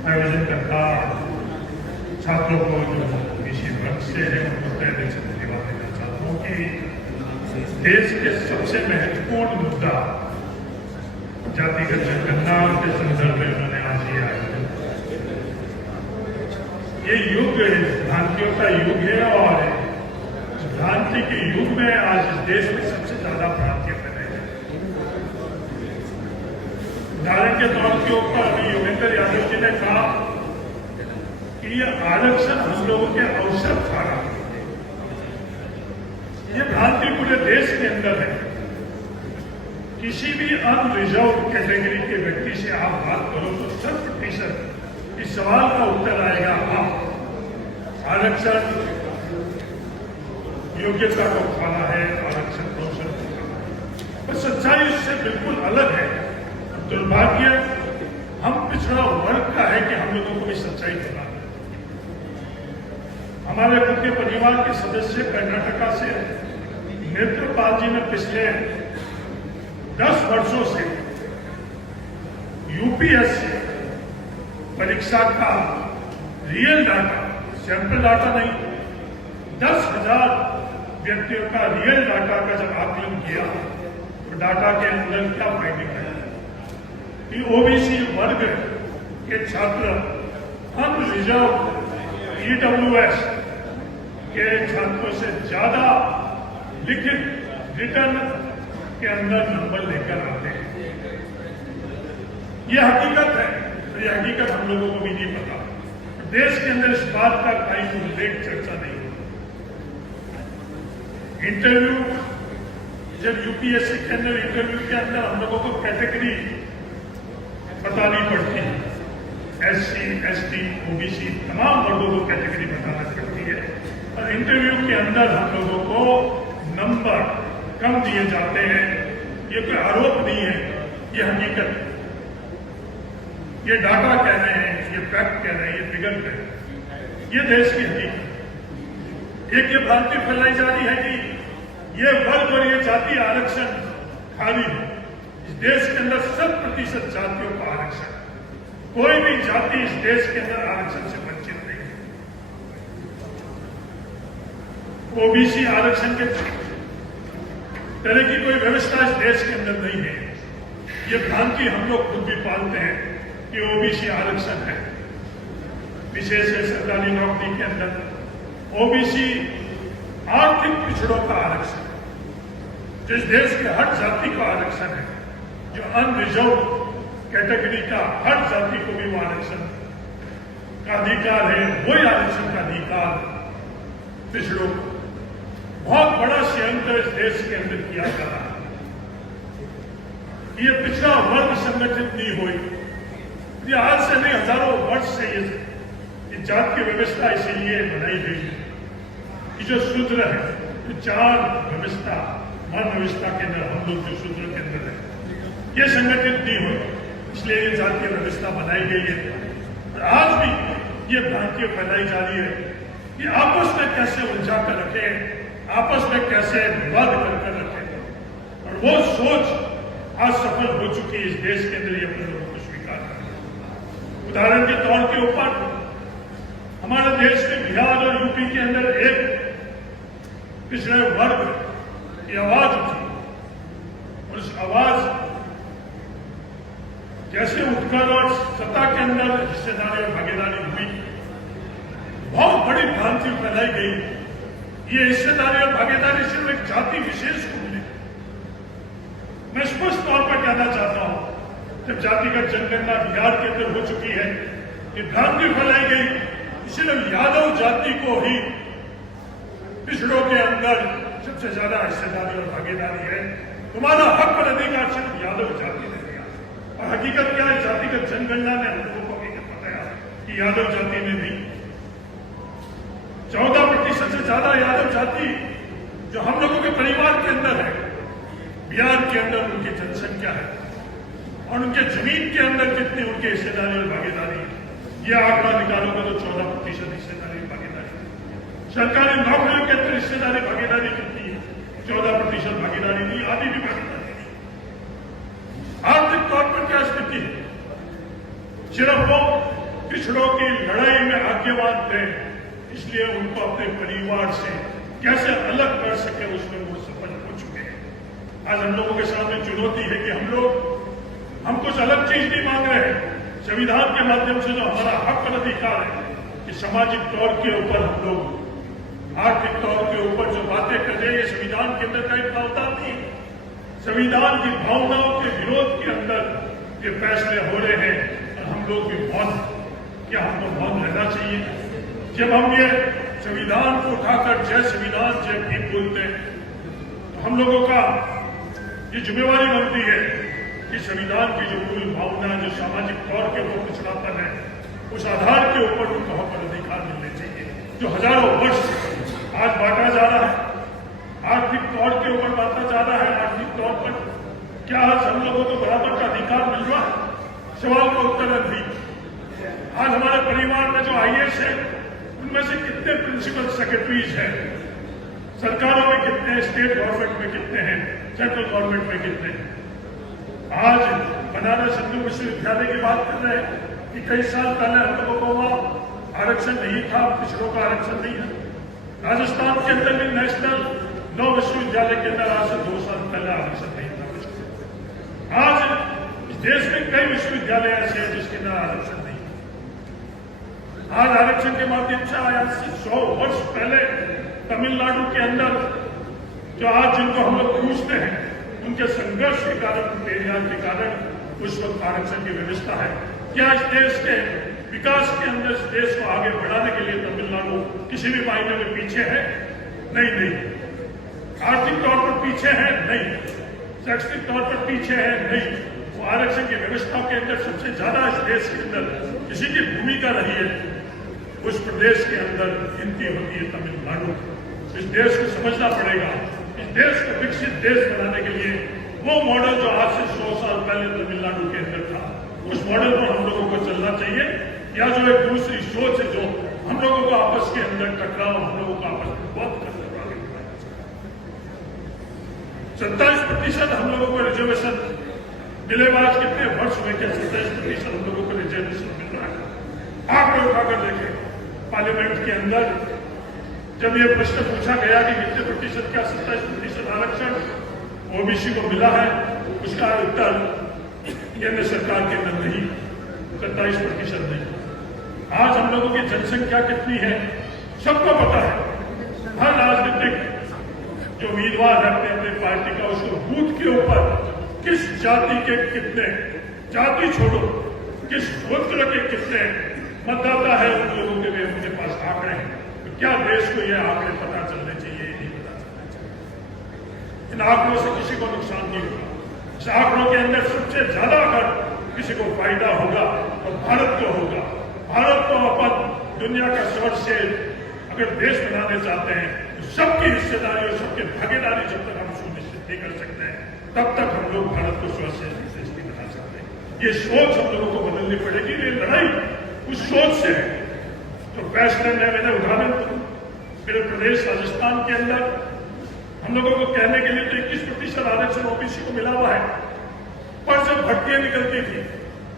आयोजन करता छात्रों को जो विषय वर्ग से है उनको पहले से धन्यवाद देना चाहता हूँ कि देश के सबसे महत्वपूर्ण मुद्दा जातिगत जनगणना के संदर्भ में उन्होंने आज ये आयोजन, ये युग भ्रांतियों का युग है और भ्रांति के युग में आज इस देश में सबसे ज्यादा भ्रांतियां फैलाई हैं। उदाहरण के तौर के ऊपर अभी योगेंद्र यादव जी ने कहा कि ये आरक्षण हम लोगों के अवसर था। ये भ्रांति पूरे देश के अंदर है। किसी भी अनरिजर्व कैटेगरी के व्यक्ति से आप बात करो तो 100% इस सवाल का उत्तर आएगा हाँ, आरक्षण योग्यता को खाना है, आरक्षण अवसर को खाना है। पर सच्चाई इससे बिल्कुल अलग है। दुर्भाग्य हम पिछड़ा वर्ग का है कि हम लोगों को भी सच्चाई पता है। हमारे खुद के परिवार के सदस्य कर्नाटका से नेत्रपाल जी ने पिछले 10 वर्षों से यूपीएससी परीक्षा का रियल डाटा, सैंपल डाटा नहीं, 10,000 व्यक्तियों का रियल डाटा का जब आकलन किया तो डाटा के अंदर क्या फाइंडिंग है कि ओबीसी वर्ग के छात्र अनरिजर्व ईडब्ल्यूएस के छात्रों से ज्यादा लिखित रिटर्न के अंदर नंबर लेकर आते हैं। यह हकीकत है, तो यह हकीकत हम लोगों को भी नहीं पता। देश के अंदर इस बात का कहीं उल्लेख चर्चा नहीं होती। इंटरव्यू, जब यूपीएससी के अंदर इंटरव्यू के अंदर हम लोगों को कैटेगरी बतानी पड़ती है, एससी, एसटी, ओबीसी तमाम वर्गों को कैटेगरी बताना पड़ती है और इंटरव्यू के अंदर हम लोगों को नंबर कम दिए जाते हैं। ये कोई आरोप नहीं है, ये हकीकत है। ये डाटा कह रहे हैं, ये फैक्ट कह रहे हैं, ये फिगर कह रहे हैं, ये देश की हकीकत है। एक ये भ्रांति फैलाई जा रही है कि ये वर्ग और ये जाति आरक्षण खाली है। इस देश के अंदर 100% जातियों का आरक्षण, कोई भी जाति इस देश के अंदर आरक्षण से वंचित नहीं है। ओबीसी आरक्षण के तरह की कोई व्यवस्था इस देश के अंदर नहीं है। ये भ्रांति हम लोग खुद भी पालते हैं कि ओबीसी आरक्षण है, विशेष सरकारी नौकरी के अंदर ओबीसी आर्थिक पिछड़ों का आरक्षण है, जो इस देश के हर जाति का आरक्षण है, जो अनरिजर्व कैटेगरी का हर जाति को भी वो आरक्षण का अधिकार है, वही आरक्षण का अधिकार पिछड़ों को। बहुत बड़ा षड्यंत्र इस देश के अंदर किया जा रहा है। ये पिछड़ा वर्ग संगठित नहीं हुई, ये आज से नहीं हजारों वर्ष से ये जात की व्यवस्था इसीलिए बनाई गई है कि जो शूद्र है, जो चार व्यवस्था, वर्ण व्यवस्था के अंदर हम लोग जो शूद्र के अंदर है, ये संगठित नहीं हुई, इसलिए ये जात की व्यवस्था बनाई गई है। और आज भी ये भ्रांतियां फैलाई जा रही है कि आपस में कैसे उलझा कर रखे, आपस में कैसे विवाद कर रखे, और वो सोच आज सफल हो चुकी है इस देश के अंदर। ये अपने लोगों को स्वीकार करें। उदाहरण के तौर के ऊपर हमारे देश में बिहार और यूपी के अंदर एक पिछड़े वर्ग की आवाज उठी और उस आवाज जैसे उठकर और सत्ता के अंदर हिस्सेदारी और भागीदारी हुई, बहुत बड़ी भ्रांति फैलाई गई। ये हिस्सेदारी और भागीदारी सिर्फ एक जाति विशेष को मिली। मैं स्पष्ट तौर पर कहना चाहता हूं, जब जातिगत जनगणना बिहार के अंदर हो चुकी है, ये भ्रांति फैलाई गई सिर्फ यादव जाति को ही पिछड़ों के अंदर सबसे ज्यादा हिस्सेदारी और भागीदारी है, तुम्हारा हक और अधिकार सिर्फ यादव जाति ने दिया। और हकीकत क्या है, जातिगत जनगणना ने हम लोगों को हकीकत बताया कि यादव जाति में भी 14% से ज्यादा यादव जाति जो हम लोगों के परिवार के अंदर है, बिहार के अंदर उनकी जनसंख्या है और उनके जमीन के अंदर कितनी उनकी हिस्सेदारी और भागीदारी है, यह आंकड़ा निकालोगे तो 14% हिस्सेदारी और भागीदारी। सरकारी नौकरियों के अंदर हिस्सेदारी भागीदारी कितनी है, 14% भागीदारी नहीं, आधी भी भागीदारी नहीं। आर्थिक तौर पर क्या स्थिति है, सिर्फ वो पिछड़ों की लड़ाई में आज्ञावान थे, इसलिए उनको अपने परिवार से कैसे अलग कर सके उसमें वो सफल हो चुके हैं। आज हम लोगों के सामने चुनौती है कि हम कुछ अलग चीज नहीं मांग रहे हैं। संविधान के माध्यम से जो हमारा हक और अधिकार है कि सामाजिक तौर के ऊपर हम लोग, आर्थिक तौर के ऊपर जो बातें कर रहे हैं, ये संविधान के अंदर का एक प्रावधान नहीं है। संविधान की भावनाओं के विरोध के अंदर ये फैसले हो रहे हैं और हम लोग भी मौन, क्या हमको मौन रहना चाहिए? जब हम ये संविधान को उठाकर जय संविधान जय भीम बोलते हैं तो हम लोगों का ये जिम्मेवारी बनती है कि संविधान की जो मूल भावना, जो सामाजिक तौर के ऊपर पिछड़ापन है, उस आधार के ऊपर उनको हक और अधिकार मिलने चाहिए जो हजारों वर्ष आज बांटा जा रहा है। आर्थिक तौर के ऊपर बांटा जा रहा है। आर्थिक तौर पर क्या आज हम लोगों को बराबर का अधिकार मिल रहा है? सवाल का उत्तर है नहीं। आज हमारे परिवार में जो आईएएस है उनमें से कितने प्रिंसिपल सेक्रेटरीज हैं, सरकारों में कितने हैं, स्टेट गवर्नमेंट में कितने हैं, सेंट्रल गवर्नमेंट में कितने हैं? आज बनारस हिंदू विश्वविद्यालय की बात कर रहे हैं कि कई साल पहले हम लोगों को वहां आरक्षण नहीं था, पिछड़ों का आरक्षण नहीं है। राजस्थान के अंदर भी नेशनल लॉ विश्वविद्यालय के अंदर आज से 2 साल पहले आरक्षण नहीं था। आज इस देश में कई विश्वविद्यालय ऐसे हैं जिसके अंदर आरक्षण नहीं है। आज आरक्षण के माध्यम से आज से 100 वर्ष पहले तमिलनाडु के अंदर जो आज जिनको हम लोग पूछते हैं, उनके संघर्ष के कारण, पेरियार के कारण उस वक्त आरक्षण की व्यवस्था है। क्या इस देश के विकास के अंदर, इस देश को आगे बढ़ाने के लिए तमिलनाडु किसी भी मायने में पीछे है? नहीं। आर्थिक तौर पर पीछे है? नहीं। शैक्षणिक तौर पर पीछे है? नहीं। वो आरक्षण की व्यवस्था के अंदर सबसे ज्यादा इस देश के अंदर किसी की भूमिका रही है, उस प्रदेश के अंदर गिनती होती है तमिलनाडु। इस देश को समझना पड़ेगा। इस देश को विकसित देश बनाने के लिए वो मॉडल जो आज से 100 साल पहले तमिलनाडु के अंदर था, उस मॉडल पर हम लोगों को चलना चाहिए। या जो एक दूसरी सोच है, जो हम लोगों को आपस के अंदर टकराव, हम लोगों को आपस में बहुत करने वाले 27% हम लोगों को रिजर्वेशन मिले। आज कितने वर्ष हुए क्या 27% हम लोगों को रिजर्वेशन मिल रहा है? आंकड़े उठाकर देखें। पार्लियामेंट के अंदर जब ये प्रश्न पूछा गया कि कितने प्रतिशत, क्या 27% आरक्षण ओबीसी को मिला है, उसका उत्तर केंद्र सरकार के अंदर नहीं, 27% नहीं। आज हम लोगों की जनसंख्या कितनी है सबको पता है। हर राजनीतिक जो उम्मीदवार है अपने अपने पार्टी का, उसको बूथ के ऊपर किस जाति के कितने, जाति छोड़ो, किस गोत्र के कितने मतदाता है, उन लोगों के भी उनके पास आंकड़े हैं। तो क्या देश को ये आंकड़े पता चलने चाहिए? नहीं पता चलना चाहिए। इन आंकड़ों से किसी को नुकसान नहीं होगा। इस आंकड़ों के अंदर सबसे ज्यादा अगर किसी को फायदा होगा तो भारत को होगा। भारत को अपन दुनिया का सबसे अगर देश बनाने चाहते हैं तो सबकी हिस्सेदारी और सबकी भागीदारी जब तक हम सुनिश्चित नहीं कर सकते हैं, तब तक हम लोग भारत को स्वस्थ देश नहीं बना सकते। ये सोच हम लोगों को बदलनी पड़ेगी। ये लड़ाई उस सोच से है। तो फैसले में मैंने उदाहरण मेरे प्रदेश राजस्थान के अंदर हम लोगों को कहने के लिए तो 21% आरक्षण ओबीसी को मिला हुआ है, पर जब भर्तियां निकलती थी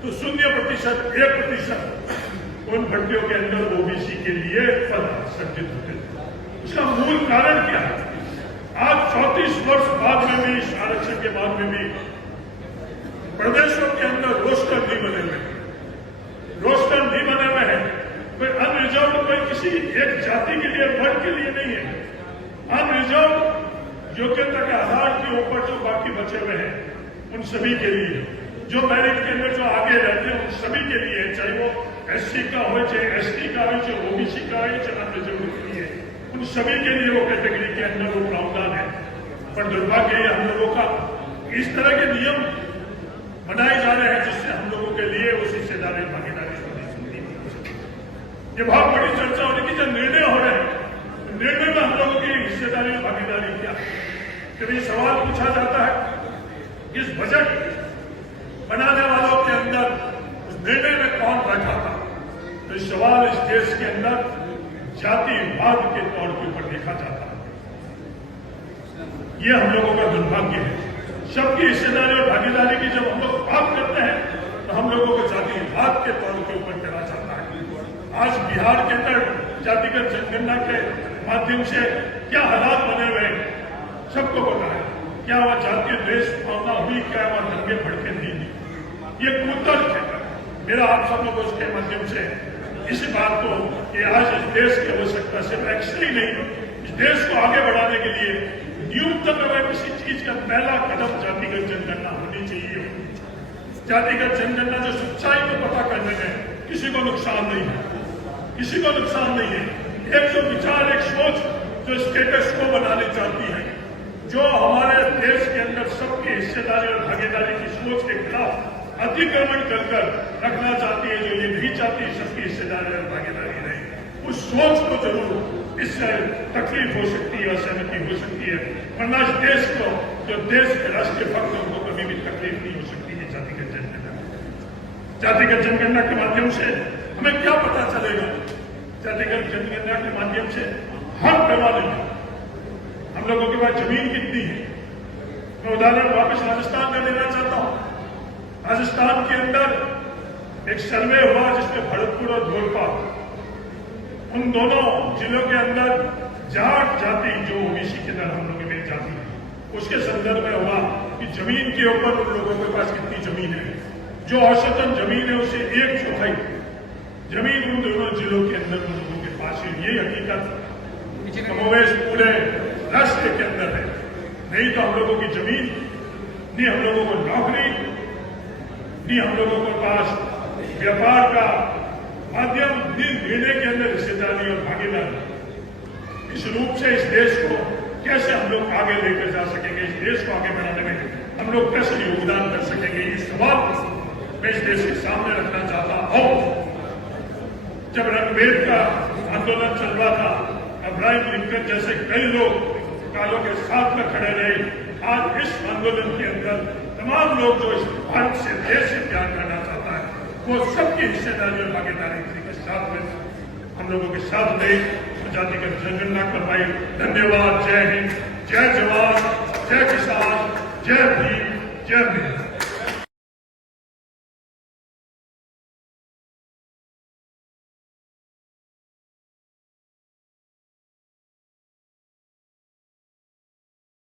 तो 0%, 1% उन भर्तियों के अंदर ओबीसी के लिए पद सृजित होते थे। उसका मूल कारण क्या है? आज 34 वर्ष बाद में भी, इस आरक्षण के बाद में भी प्रदेशों के अंदर रोस्टर नहीं बने हुए, रोस्टर नहीं बने हुए हैं। कोई अनरिजर्व कोई किसी एक जाति के लिए, वर्ग के लिए नहीं है। अनरिजर्व योग्यता के आधार के ऊपर जो बाकी बचे हुए हैं, उन सभी के लिए, जो मेरिट के अंदर जो आगे रहते हैं, उन सभी के लिए, चाहे वो एससी का हो, चाहे एसटी का हो, चाहे ओबीसी का हो, चाहे अनरिजर्व के लिए, उन सभी के लिए वो कैटेगरी के अंदर वो प्रावधान है। पर दुर्भाग्य हम लोगों का इस तरह के नियम बनाए जा रहे हैं जिससे हम लोगों के लिए उस हिस्सेदारी भागीदारी ये बहुत बड़ी चर्चा होने की, जो निर्णय हो रहे हैं, निर्णय में हम लोगों की हिस्सेदारी और भागीदारी क्या है? कभी सवाल पूछा जाता है इस बजट बनाने वालों के अंदर उस निर्णय में कौन बैठा था? तो इस सवाल इस देश के अंदर जातिवाद के तौर के ऊपर देखा जाता है। यह हम लोगों का दुर्भाग्य है। सबकी हिस्सेदारी और भागीदारी की जब हम लोग बात करते हैं तो हम लोगों को जातिवाद के तौर के ऊपर करा जाता है। आज बिहार के अंदर जातिगत जनगणना के माध्यम से क्या हालात बने हुए हैं सबको पता है। क्या वह जातीय द्वेष भावना हुई, क्या वह दंगे भड़के नहीं हुई, ये कुतर्क है। मेरा आप सब लोगों के माध्यम से इस बात को कि आज इस देश की आवश्यकता सिर्फ एक्शन ही नहीं, इस देश को आगे बढ़ाने के लिए न्यूनतम अगर किसी चीज का पहला कदम जातिगत जनगणना होनी चाहिए। जातिगत जनगणना जो सच्चाई को पता करने में किसी को नुकसान नहीं है, किसी को नुकसान नहीं है। एक जो विचार, एक सोच जो स्टेटस को बनानी चाहती है, जो हमारे देश के अंदर सबकी हिस्सेदारी और भागीदारी की सोच के खिलाफ अतिक्रमण कर रखना चाहती है, जो ये नहीं चाहती सबकी हिस्सेदारी और भागीदारी रहे, उस सोच को जरूर इससे तकलीफ हो सकती है, असहमति हो सकती है, वरना इस देश को, जो देश के राष्ट्रीय भक्त है, उनको कभी भी तकलीफ नहीं हो सकती है। जातिगत जनगणना, जातिगत जनगणना के माध्यम से हमें क्या पता चलेगा? जातिगत जनगणना के माध्यम से हर पैमाने में हम लोगों के पास जमीन कितनी है। मैं उदाहरण वापस राजस्थान का देना चाहता हूं। राजस्थान के अंदर एक सर्वे हुआ जिसमें भरतपुर और धोलपुर, उन दोनों जिलों के अंदर जाट जाति जो ओबीसी के अंदर हम लोगों में जाति है, उसके संदर्भ में हुआ कि जमीन के ऊपर उन लोगों के पास कितनी जमीन है। जो औसतन जमीन है उससे 1/4 जमीन उन दोनों जिलों के अंदर उन लोगों के पास है। ये हकीकत समावेश पूरे राष्ट्र के अंदर है। नहीं तो हम लोगों की जमीन, नहीं हम लोगों को नौकरी, नहीं हम लोगों के पास व्यापार का माध्यम, दिन देने के अंदर हिस्सेदारी और भागीदारी। इस रूप से इस देश को कैसे हम लोग आगे लेकर जा सकेंगे, इस देश को आगे बढ़ाने में हम लोग कैसे योगदान कर सकेंगे, ये सवाल मैं इस देश के सामने रखना चाहता हूं। जब रणभेद का आंदोलन चल रहा था, अब्राहम लिंकन जैसे कई लोग कालों के साथ में खड़े रहे। आज इस आंदोलन के अंदर तमाम लोग जो इस भारत से, देश से प्यार करना चाहता है, वो सबकी हिस्सेदारी और भागीदारी के साथ में हम लोगों के साथ रहे, जातिगत जनगणना करवाई। धन्यवाद। जय हिंद, जय जवान, जय किसान, जय भीम, जय भीम।